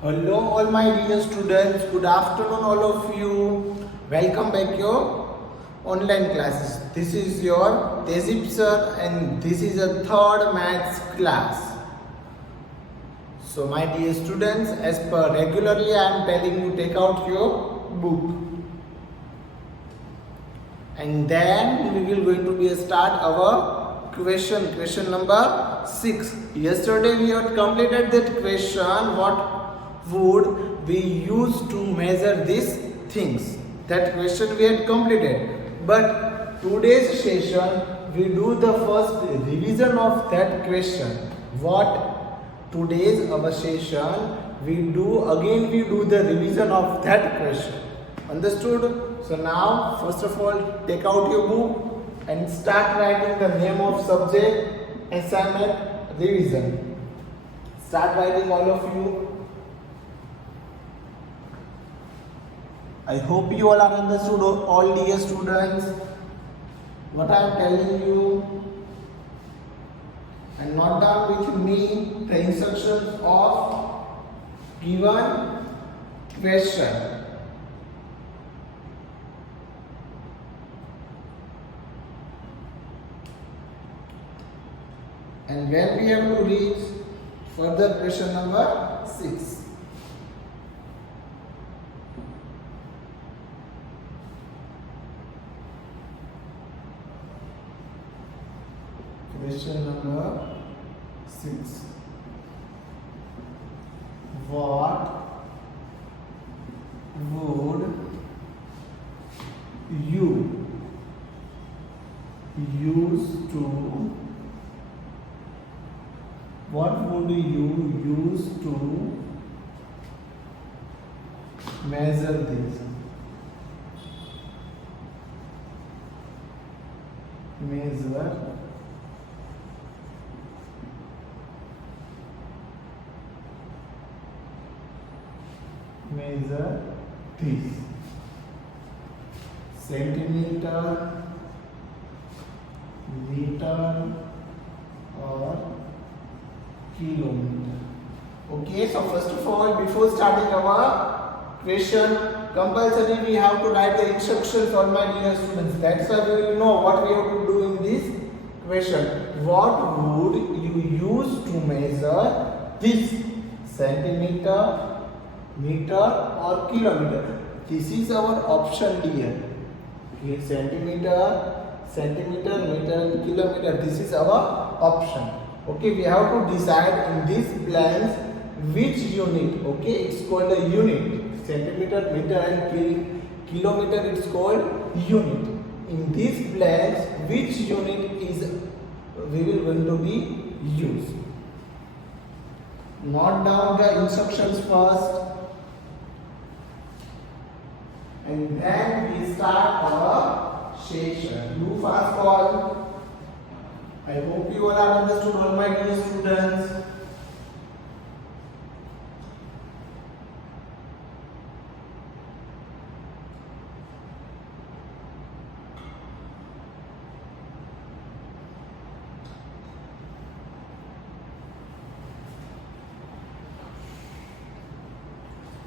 Hello all my dear students, good afternoon all of you. Welcome back your online classes. This is your Tezip sir and this is a third maths class. So my dear students, as per regularly I am telling you, take out your book. And then we will going to be start our question number 6. Yesterday we had completed that question, what would we use to measure these things. That question we had completed, but today's session we do the first revision of that question. What today's our session we do the revision of that question. Understood? So now first of all take out your book and start writing the name of subject, assignment, revision. Start writing all of you. I hope you all are understood, all dear students, what I am telling you, and note down with me the instructions of given question. And when we have to reach further question number 6. Question number 6. What would you use to measure this? Measure this. Centimeter, meter or kilometer. Okay, so first of all, before starting our question, compulsory we have to write the instructions for my dear students. That's why we will know what we have to do in this question. What would you use to measure this? Centimeter, meter or kilometer? This is our option here. Okay, centimeter, meter and kilometer. This is our option. Okay, we have to decide in these blanks which unit. Okay, it's called a unit. Centimeter, meter and kilometer, it's called unit. In these blanks, which unit is we will going to be used? Note down the instructions first, and then we start our session. Do fast all. I hope you all are understood, all my dear students.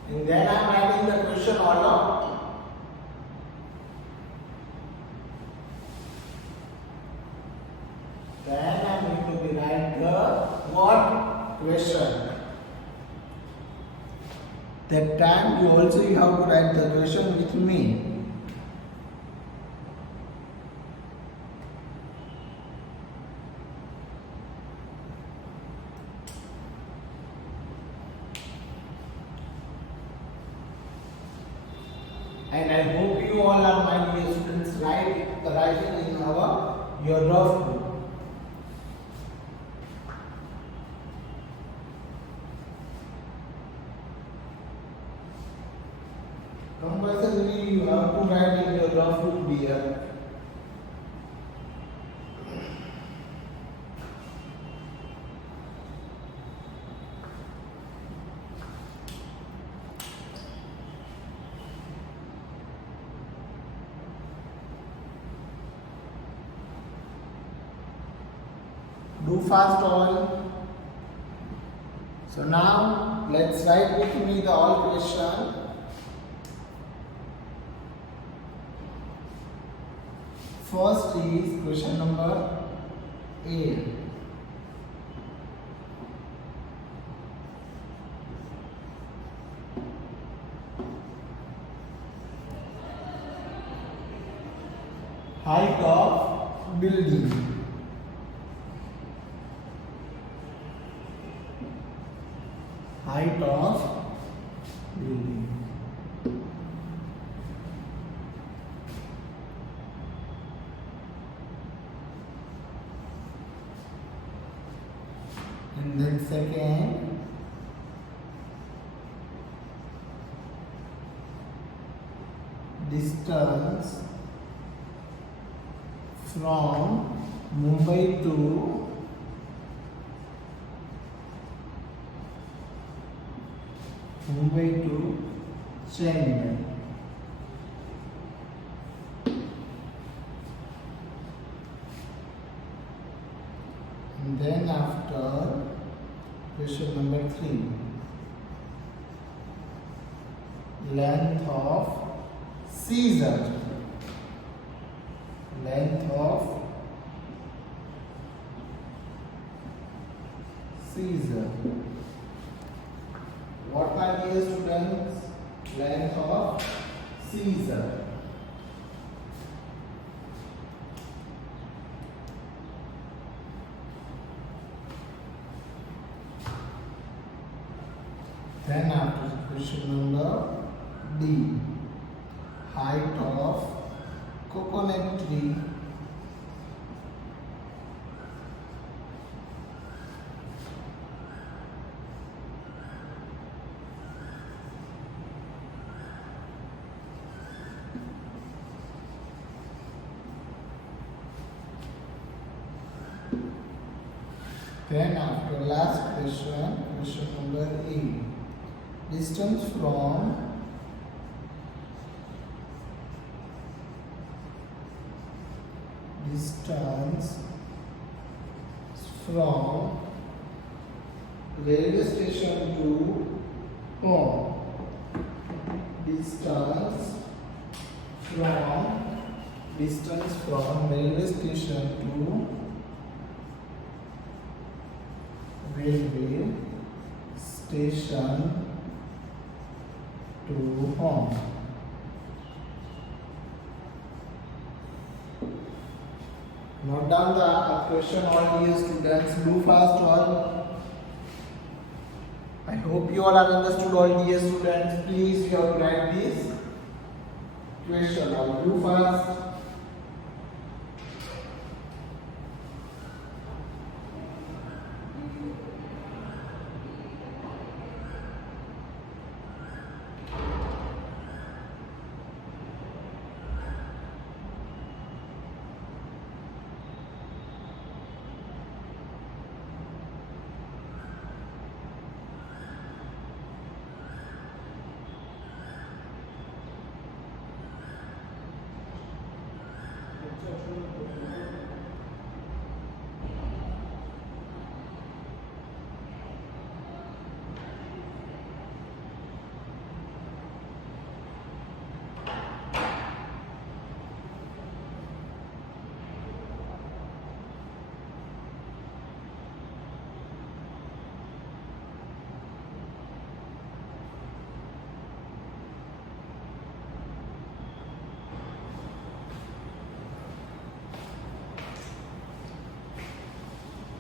And then I am writing the question all out. Then I am going to write the what question. That time you have to write the question with me. And I hope you all are my dear students writing in your rough book. Compulsorily you have to write in your rough book, dear. Do fast all. So now let's write with me the all question. First is question number A. Height of building. Height of building. And then second, distance from Mumbai to Chennai. And then after question number 3, length of scissor. Length of scissor. What, my dear students? Length of scissor. Then after question number D, height of coconut tree. Then after last question, question number E, distance from railway station to home. Distance from railway station to home. Note down the question, all dear students. Do fast all. I hope you all have understood, all dear students. Please, you have to write this question. All do fast.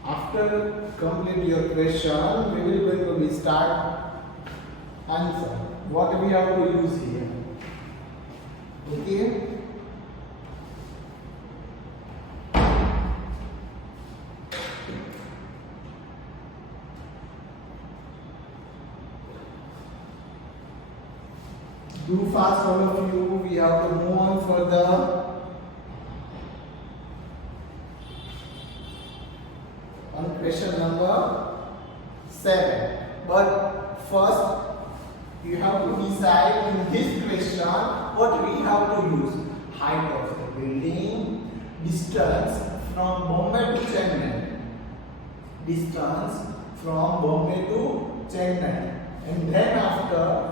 After complete your question, we will going to start answer. What we have to use here? Okay. Do fast, all of you. We have to move on further. On question number 7. But first, you have to decide in this question what we have to use. Height of the building, distance from Bombay to Chennai. Distance from Bombay to Chennai. And then after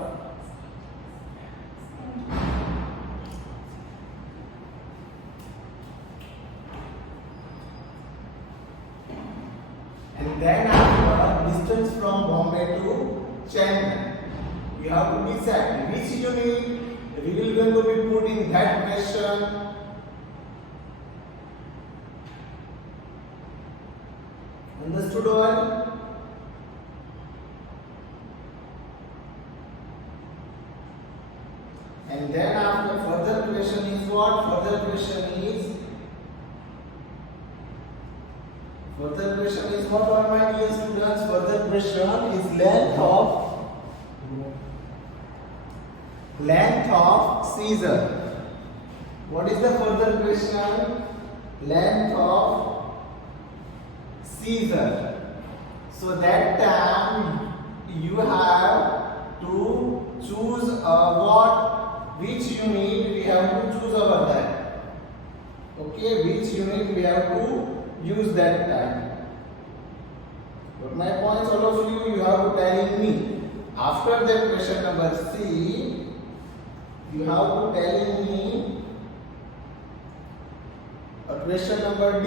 distance from Bombay to Chennai, you have to decide which unit we will going to be put in that question. Understood all? And then after further question is what? Further question is what, all my dear students? Further question is length of scissor. What is the further question? Length of scissor. So that time you have to choose which unit we have to choose over that. Okay, which unit we have to use that time. But my points, all of you have to tell me. After that question number C, you have to tell me a question number D.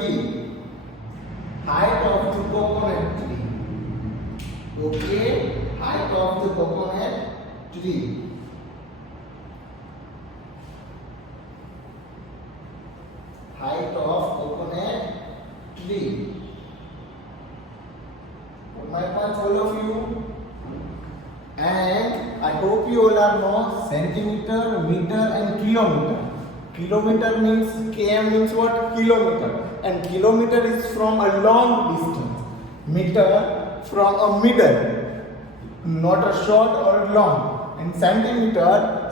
Height of the coconut tree. Okay, height of the coconut tree. Height of coconut tree. My points, all of you. And I hope you all are know centimeter, meter and kilometer. Kilometer means km means what? Kilometer. And kilometer is from a long distance. Meter from a middle, not a short or a long. And centimeter,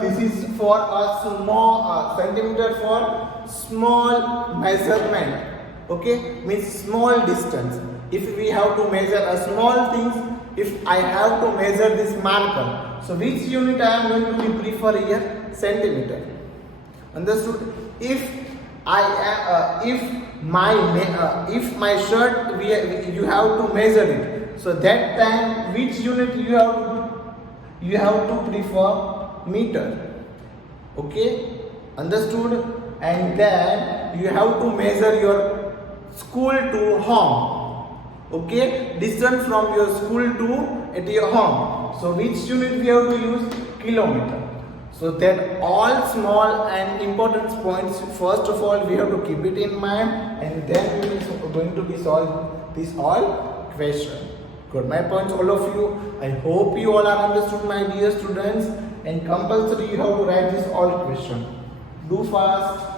this is for a small centimeter for small measurement. Okay, means small distance. If we have to measure a small things, if I have to measure this marker, so which unit I am going to be prefer here? Centimeter. Understood? If my shirt you have to measure it, so that time which unit you have to prefer? Meter. Okay, understood? And then you have to measure your school to home. Okay, distance from your school to your home. So which unit we have to use? Kilometer. So that all small and important points, first of all we have to keep it in mind, and then we are going to be solve this all question. Good, my points, all of you. I hope you all are understood, my dear students, and compulsory you have to write this all question. Do fast.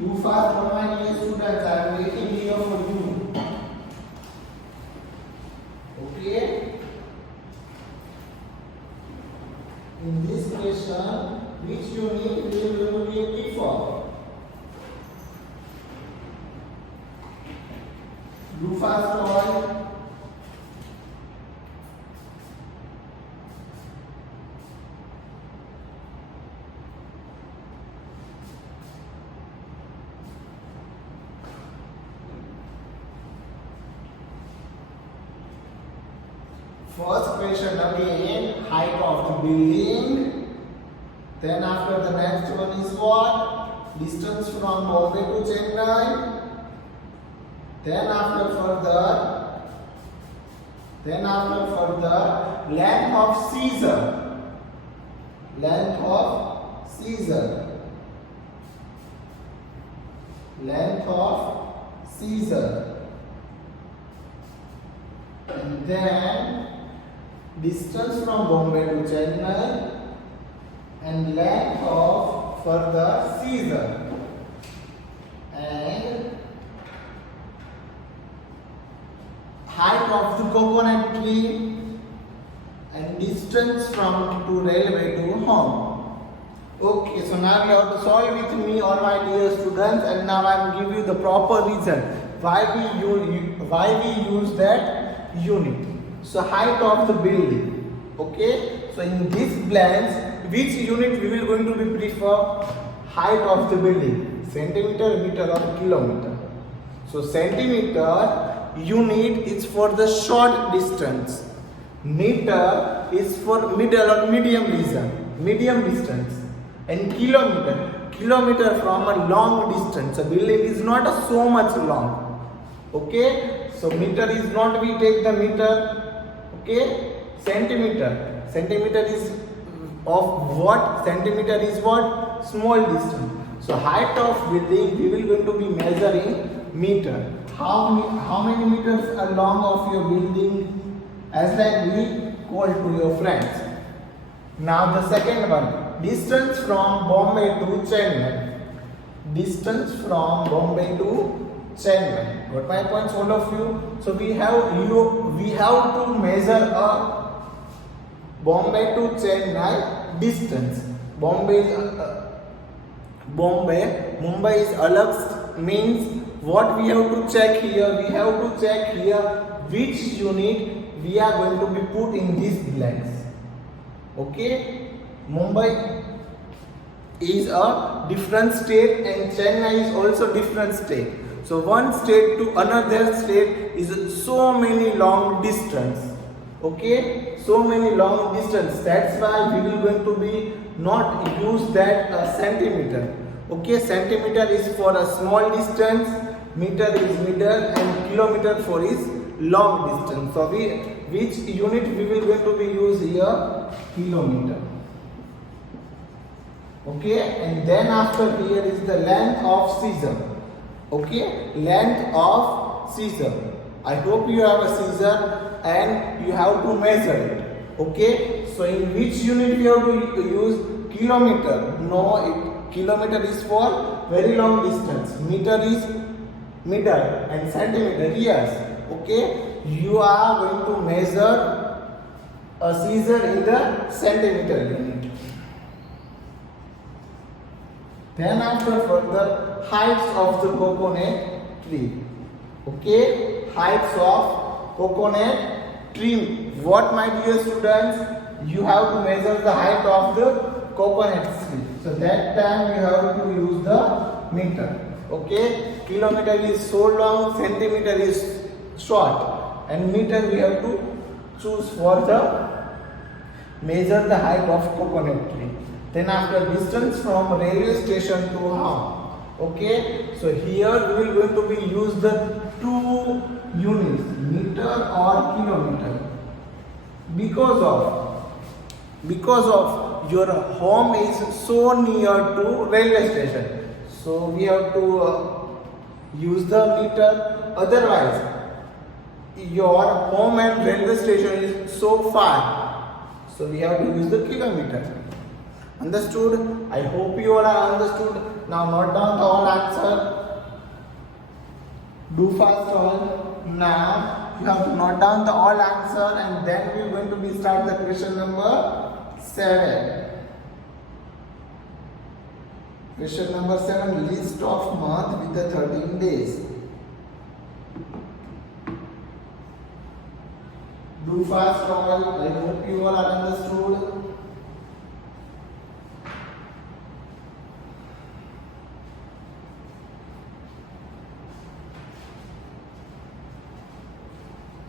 Do fast for my dear students, I am waiting here for you. Okay? In this question, which unit will be before? Do fast all. First question again, height of the building. Then after the next one is what? Distance from Bombay to Chennai. Then after further, length of scissor. Length of scissor. Length of scissor. And then distance from Bombay to Chennai and length of further scissor, and height of the coconut tree, and and distance from to railway to home. Okay, so now you have to solve with me, all my dear students, and now I will give you the proper reason why we use that unit. So height of the building. Okay, so in this blanks, which unit we will going to be prefer? Height of the building, centimeter, meter, or kilometer. So centimeter unit is for the short distance. Meter is for middle or medium distance. And kilometer from a long distance. A building is not so much long. Okay, so meter is not, we take the meter. Okay, centimeter is of what? Centimeter is what? Small distance. So height of building we will going to be measuring meter. How many meters are long of your building? As like we call to your friends. Now the second one, distance from Bombay to Chennai. Distance from Bombay to Chennai. Got my points, all of you? So we have to measure a Bombay to Chennai distance. Mumbai is alag, means what we have to check here? We have to check here which unit we are going to be put in these blanks. Okay, Mumbai is a different state and Chennai is also different state. So one state to another state is so many long distance. Okay, so many long distance. That's why we will going to be not use that centimeter. Okay, centimeter is for a small distance, meter is middle, and kilometer for is long distance. So which unit we will going to be use here? Kilometer. Okay, and then after here is the length of scissor. Okay, length of scissor. I hope you have a scissor and you have to measure it. Okay, so in which unit we have to use? Kilometer. No, kilometer is for very long distance. Meter is middle and centimeter. Yes. Okay, you are going to measure a scissor in the centimeter unit. Then after further, heights of the coconut tree. Okay, heights of coconut tree. What, my dear students? You have to measure the height of the coconut tree. So that time you have to use the meter. Okay, kilometer is so long, centimeter is short, and meter we have to choose for the measure the height of coconut tree. Then after distance from railway station to home. Okay, so here we will going to be use the two units, meter or kilometer, because of your home is so near to railway station. So we have to use the meter. Otherwise, your home and railway station is so far. So we have to use the kilometer. Understood? I hope you all are understood. Now note down the all answer. Do fast all. Now you have to note down the all answer and then we are going to be start the question number 7. Question number 7, list of month with the 13 days. Do fast all. I hope you all are understood.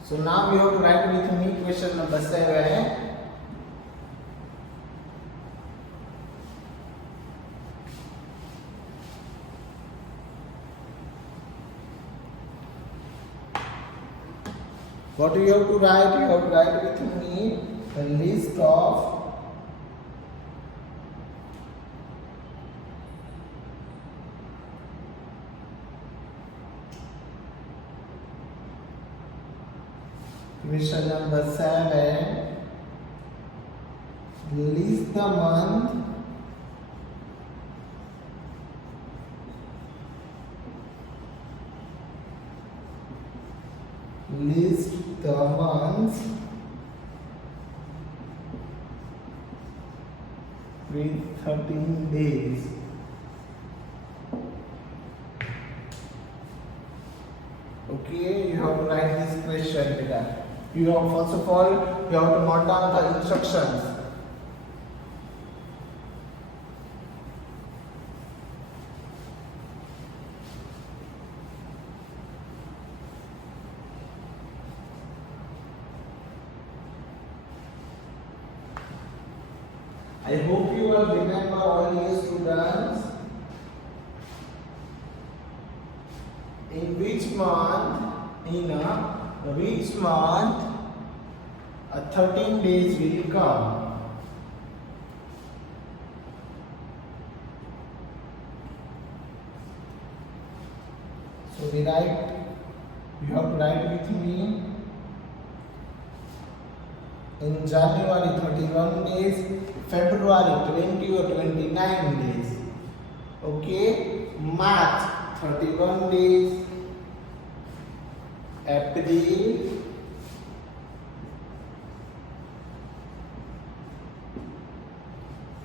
So now you have to write with me question number 7. What do you have to write? You have to write with me the list of question number 7. List the month list the months with 13 days. Okay, you have to write this question beta. You have, first of all, you have to note down the instructions. I hope you will remember all these students. In which month, 13 days will come. So we write, you have to write with me. In January 31 days, February 20 or 29 days. Okay, March 31 days, April,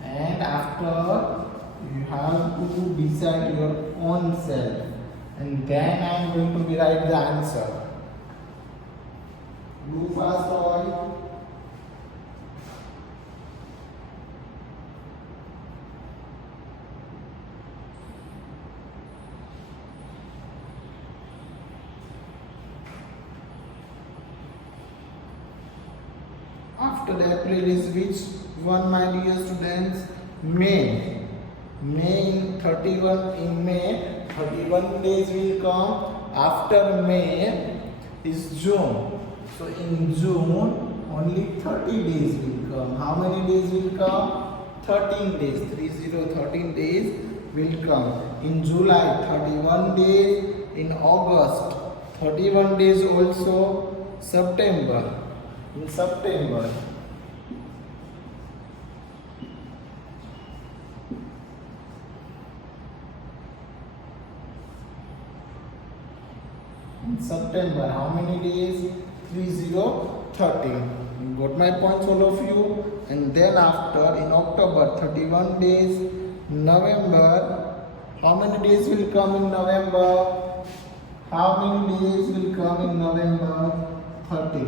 and after you have to decide your own self, and then I am going to write the answer. Do fast all. After the April is which one, my dear students? May. May in 31 in May, 31 days will come. After May is June. So in June only 30 days will come. How many days will come? 13 days. 13 days will come. In July 31 days. In August 31 days also. September. In September, how many days? 30. You got my points, all of you. And then after, in October, 31 days. November, how many days will come in November? How many days will come in November? 30.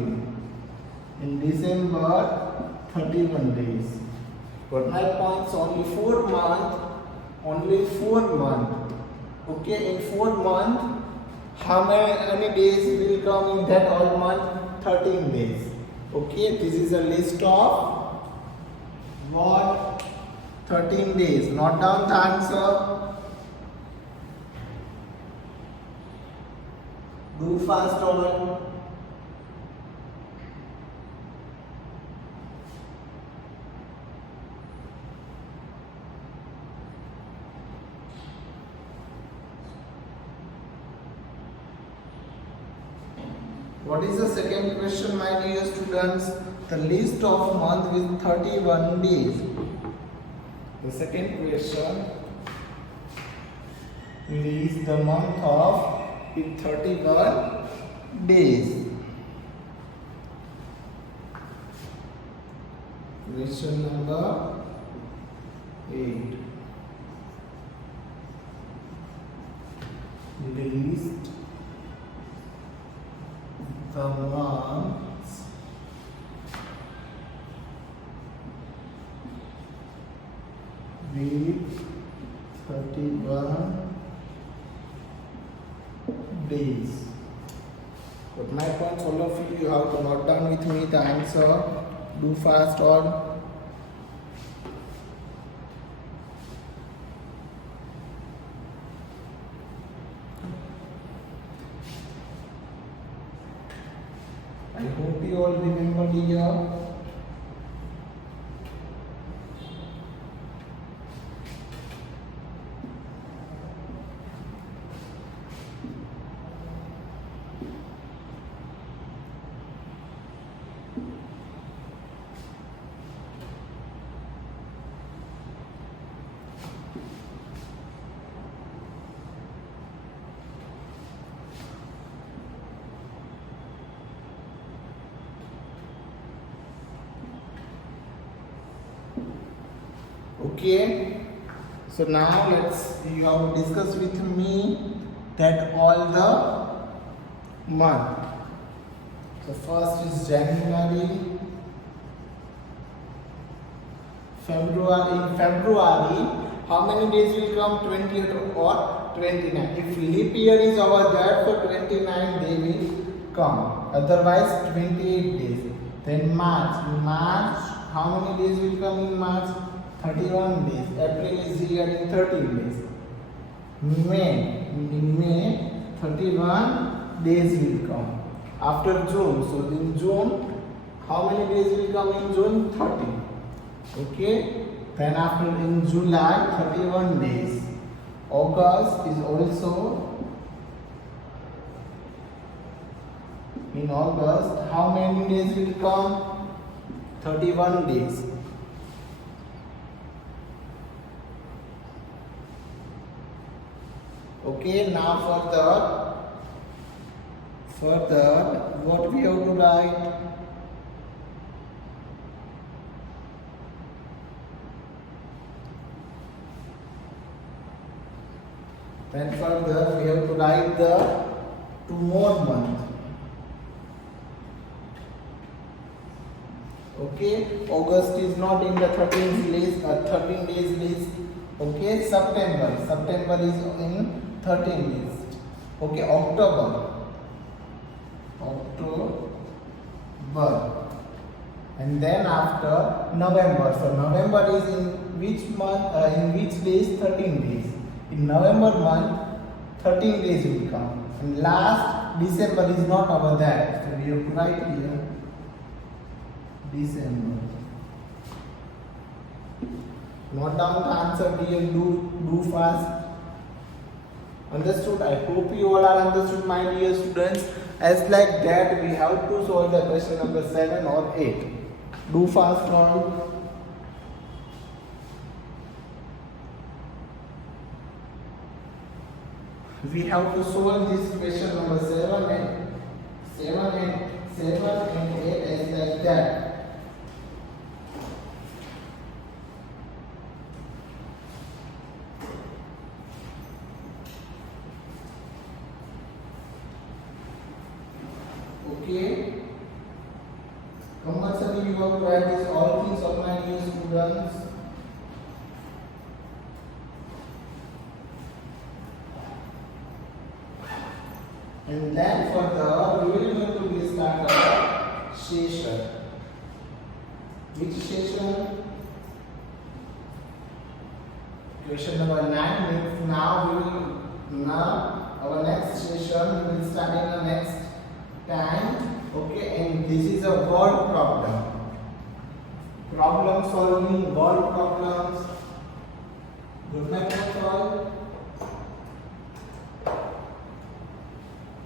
In December, 31 days. But my points only 4 months. Only 4 months. Okay, in 4 months, how many days will come in that all month? 13 days. Okay, this is a list of what? 13 days. Note down the answer. Do fast all. What is the second question, my dear students? The list of month with 31 days. The second question is the month of with 31 days. Question number 8. List the months with 31 days. But my points, all of you have to note down with me the answer. Do fast all. I hope you all remember here. Okay. So now you have to discuss with me that all the month. So first is January, February. In February, how many days will come? 28 or 29. If leap year is over there, for 29 they will come. Otherwise 28 days. Then March. In March, how many days will come in March? 31 days. April is here in 13 days. May. In May, 31 days will come. After June. So in June, how many days will come in June? 30. Okay. Then after in July, 31 days. August is also in August. How many days will come? 31 days. Okay, now further, what we have to write? Then further, we have to write the 2 more months. Okay, August is not in the 13 days list. Okay, September is in 13 days. Okay, October, and then after November. So November is in which month? In which days? 13 days. In November month, 13 days will come. And last December is not over there. So we have to write here December. Note down the answer here. Do fast. Understood? I hope you all are understood, my dear students. As like that, we have to solve the question number 7 or 8. Do fast now. We have to solve this question number 7 and 8 as like that. Okay. Compulsory you have to write this all things of my dear students. And then further, we will going to start our session. Which session? Question number 9 means now our next session we will start in the next time. Okay, and this is a word problem. Problem solving, word problems. Good night all.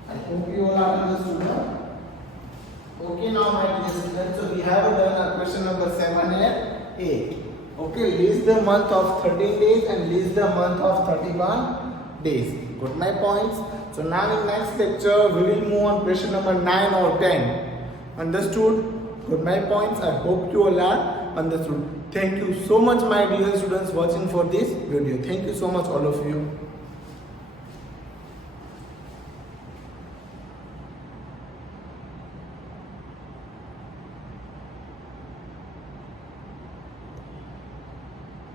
I hope you all are understood. Okay, now my dear students, so we have done our question number 7 and 8. Okay, list the month of 13 days and list the month of 31 days. Got my points? So now in next lecture, we will move on question number 9 or 10. Understood? Got my points? I hope you all are understood. Thank you so much, my dear students, watching for this video. Thank you so much, all of you.